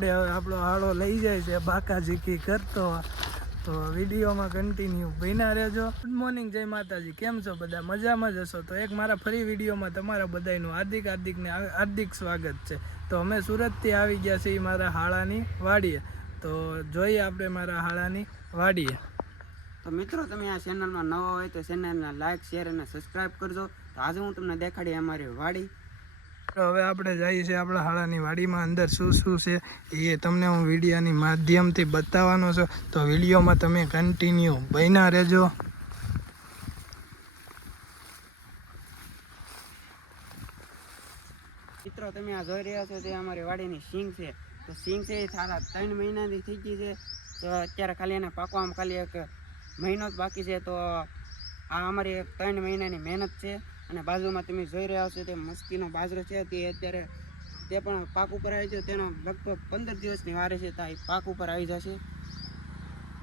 આપણે હવે આપણો હાળો લઈ જાય છે બાકા ઝીકી કરતો તો વિડીયોમાં કન્ટિન્યુ બન્યા રહેજો. ગુડ મોર્નિંગ જય માતાજી. કેમ છો બધા? મજામાં જ હશો? તો એક મારા ફરી વિડીયોમાં તમારા બધાનું હાર્દિક હાર્દિકને હાર્દિક સ્વાગત છે. તો અમે સુરતથી આવી ગયા છીએ મારા હાળાની વાડીએ. તો જોઈએ આપણે મારા હાળાની વાડીએ. તો મિત્રો, તમે આ ચેનલમાં નવા હોય તો ચેનલને લાઈક શેર અને સબસ્ક્રાઇબ કરજો. તો આજે હું તમને દેખાડી અમારી વાડી. તો હવે આપણે જઈએ છીએ આપણા હાળાની વાડીમાં. અંદર શું શું છે એ તમને હું વિડીયાની માધ્યમથી બતાવવાનો છું. તો વિડીયોમાં તમે કન્ટિન્યુ બન્યા રહેજો. મિત્રો, તમે આ જોઈ રહ્યા છો તે અમારી વાડીની સિંગ છે. તો સિંગ છે એ સારા ત્રણ મહિનાથી થઈ ગઈ છે. તો અત્યારે ખાલી એને પાકવામાં ખાલી એક મહિનો જ બાકી છે. તો આ અમારી એક ત્રણ મહિનાની મહેનત છે. અને બાજુમાં તમે જોઈ રહ્યા છો તે મસ્કીનો બાજરો છે. તે અત્યારે તે પણ પાક ઉપર આવી છે તેનો લગભગ પંદર દિવસની વારે છે તો પાક ઉપર આવી જશે.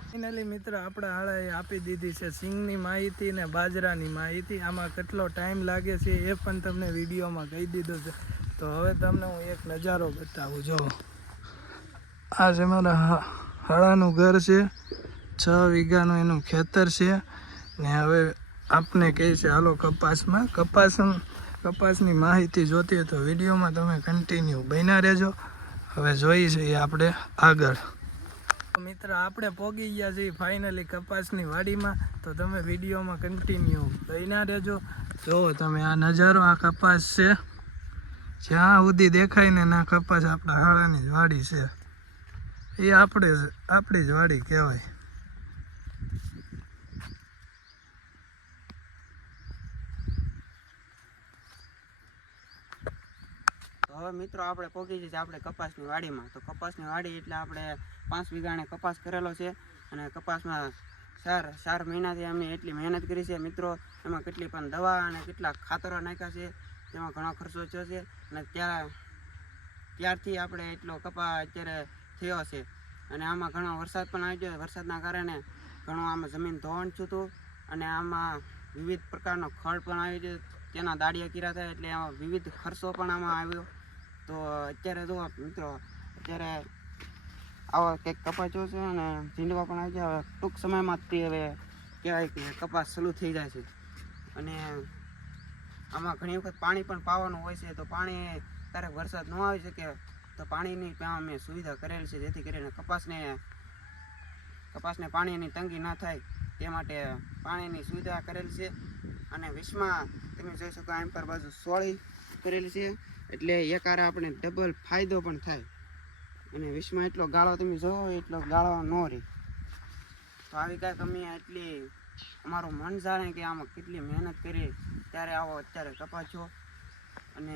ફાઇનલી મિત્ર, આપણા હાળાએ આપી દીધી છે સિંગની માહિતી ને બાજરાની માહિતી. આમાં કેટલો ટાઈમ લાગે છે એ પણ તમને વિડીયોમાં કહી દીધો છે. તો હવે તમને હું એક નજારો બતાવું. જો આ છે મારા હાળાનું ઘર છે. છ વીઘાનું એનું ખેતર છે. ને હવે આપને કહે છે, હાલો કપાસમાં. કપાસ કપાસની માહિતી જોતી હોય તો વિડીયોમાં તમે કન્ટિન્યુ બન્યા રહેજો. હવે જોઈએ છીએ આપણે આગળ. મિત્ર, આપણે પોગી ગયા છીએ ફાઇનલી કપાસની વાડીમાં. તો તમે વિડીયોમાં કન્ટિન્યુ બન્યા રહેજો. જો તમે આ નજારો, આ કપાસ છે. જ્યાં સુધી દેખાય ને ના, કપાસ આપણા હાળાની જ વાડી છે. એ આપણે આપણી જ વાડી કહેવાય. હવે મિત્રો આપણે પહોંચી જઈએ આપણે કપાસની વાડીમાં. તો કપાસની વાડી એટલે આપણે પાંચ વીઘાને કપાસ કરેલો છે અને કપાસમાં ચાર ચાર મહિનાથી અમે એટલી મહેનત કરી છે. મિત્રો, એમાં કેટલી પણ દવા અને કેટલા ખાતરો નાખ્યા છે, તેમાં ઘણો ખર્ચો થયો છે અને ત્યાં ત્યારથી આપણે એટલો કપા અત્યારે થયો છે. અને આમાં ઘણો વરસાદ પણ આવી ગયો વરસાદના કારણે ઘણું આમાં જમીન ધોવાણ થયું અને આમાં વિવિધ પ્રકારનો ખડ પણ આવી ગયો. તેના દાડિયા કીરા થાય એટલે આમાં વિવિધ ખર્ચો પણ આમાં આવ્યો. તો અત્યારે જો મિત્રો, અત્યારે આવો કંઈક કપાસ છે અને ઝીંડવા પણ આવી ગયા હવે ટૂંક સમયમાં જ તે હવે કહેવાય કે કપાસ સલું થઈ જાય છે. અને આમાં ઘણી વખત પાણી પણ પાવાનું હોય છે, તો પાણી ક્યારેક વરસાદ ન આવી શકે, તો પાણીની ત્યાં અમે સુવિધા કરેલી છે, જેથી કરીને કપાસને કપાસને પાણીની તંગી ન થાય, તે માટે પાણીની સુવિધા કરેલી છે. અને વિશ્વમાં તમે જોઈ શકો એમ પર બાજુ સોળી કરેલી છે. એટલે એકારે આપણે ડબલ ફાયદો પણ થાય. અને વિશ્વમાં એટલો ગાળો તમે જોવો એટલો ગાળો ન રહે. તો આવી કાંઈક અમે એટલી અમારું મન જાણે કે આમાં કેટલી મહેનત કરી ત્યારે આવો અત્યારે કપાસો અને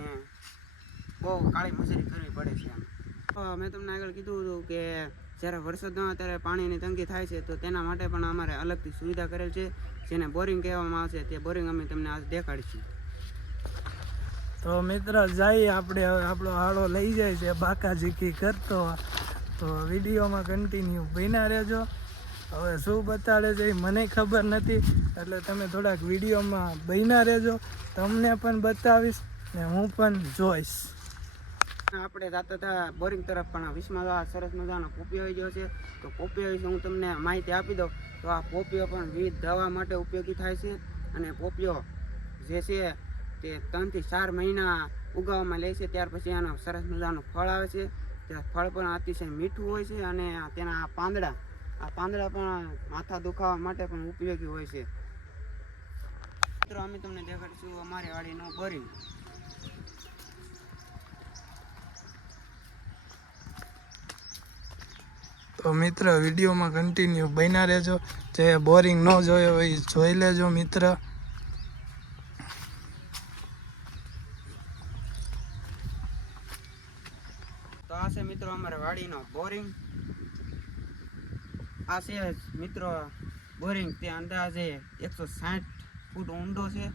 બહુ કાળી મજૂરી કરવી પડે છે આમ. તો મેં તમને આગળ કીધું હતું કે જ્યારે વરસાદ ન હોય ત્યારે પાણીની તંગી થાય છે, તો તેના માટે પણ અમારે અલગથી સુવિધા કરેલ છે. જેને બોરિંગ કહેવામાં આવે છે તે બોરિંગ અમે તમને આજ દેખાડીશું. તો મિત્ર, જઈએ આપણે હવે, આપણો હાળો લઈ જાય છે બાકા ઝીકી કરતો તો વિડીયોમાં કન્ટિન્યુ બન્યા રહેજો. હવે શું બતાડે છે એ મને ખબર નથી, એટલે તમે થોડાક વિડીયોમાં બન્યા રહેજો. તમને પણ બતાવીશ ને હું પણ જોઈશ. આપણે જાતા હતા બોરિંગ તરફ પણ આ વિશમાં આ સરસ મજાનો કોપીઓ આવી ગયો છે. તો કોપીઓ વિશે હું તમને માહિતી આપી દઉં. તો આ કોપીઓ પણ વિવિધ દવા માટે ઉપયોગી થાય છે. અને કોપીઓ જે છે તે ત્રણથી ચાર મહિના ઉગાવવામાં લે છે, ત્યાર પછી આનો સરસ મજાનું ફળ આવે છે. ત્યાં ફળ પણ અતિશય મીઠું હોય છે અને તેના આ પાંદડા આ પાંદડા પણ માથા દુખાવા માટે પણ ઉપયોગી હોય છે. મિત્રો, અમે તમને દેખાડીશું અમારી વાડીનું બોરિંગ. તો મિત્ર, વિડીયોમાં કન્ટિન્યુ બન્યા રહેજો. જે બોરિંગ ન જોયો હોય, જોઈ લેજો મિત્ર. આ છે મિત્રો અમારે વાડીનો બોરિંગ આ છે મિત્રો બોરિંગ તે અંદાજે એકસો સાઠ ફૂટ ઊંડો છે.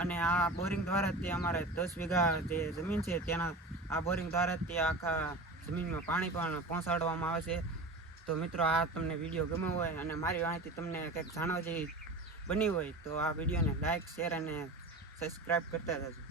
અને આ બોરિંગ દ્વારા તે અમારે દસ વીઘા જે જમીન છે તેના આ બોરિંગ દ્વારા તે આખા જમીનમાં પાણી પણ પહોંચાડવામાં આવે છે. તો મિત્રો, આ તમને વીડિયો ગમ્યો હોય અને મારી માહિતી તમને કંઈક જાણવા જેવી બની હોય તો આ વિડીયોને લાઇક શેર અને સબસ્ક્રાઈબ કરતા જજો.